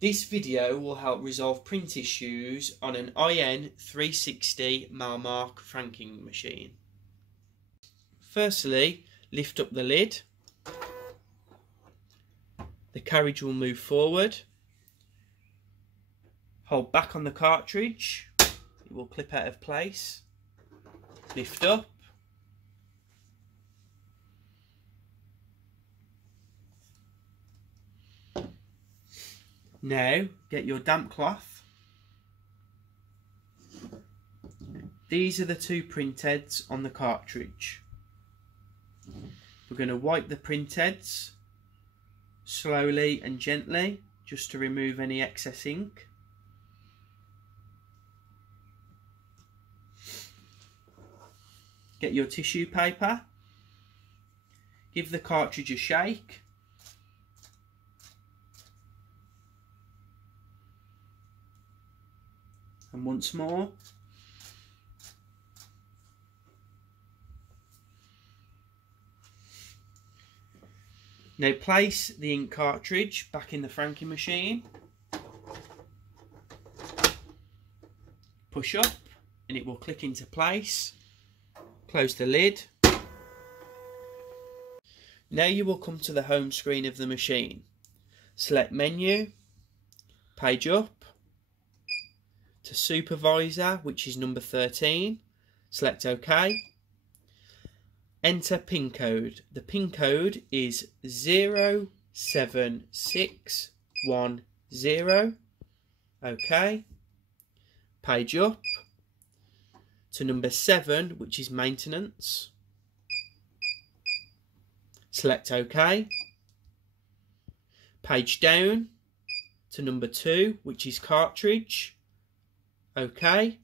This video will help resolve print issues on an IN360 Mark franking machine. Firstly, lift up the lid. The carriage will move forward. Hold back on the cartridge. It will clip out of place. Lift up. Now get your damp cloth. These are the two print heads on the cartridge. We're going to wipe the print heads slowly and gently just to remove any excess ink. Get your tissue paper. Give the cartridge a shake. And once more. Now place the ink cartridge back in the franking machine. Push up and it will click into place. Close the lid. Now you will come to the home screen of the machine. Select Menu, Page Up, to Supervisor, which is number 13. Select OK. Enter PIN code. The PIN code is 07610. OK. Page up to number 7, which is Maintenance. Select OK. Page down to number 2, which is Cartridge. OK.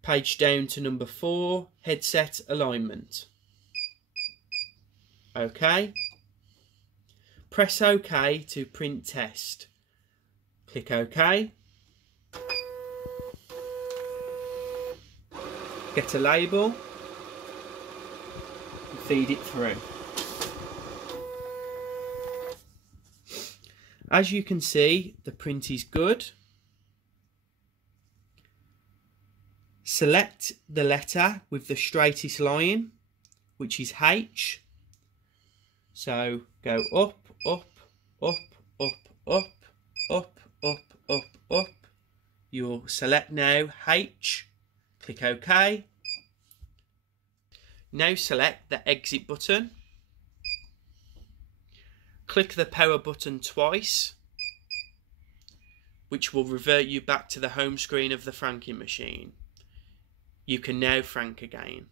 Page down to number 4, Headset Alignment. OK. Press OK to print test. Click OK. Get a label and feed it through. As you can see, the print is good. Select the letter with the straightest line, which is H. So go up, up, up, up, up, up, up, up, up. You'll select now H. Click OK. Now select the exit button. Click the power button twice, which will revert you back to the home screen of the franking machine. You can now frank again.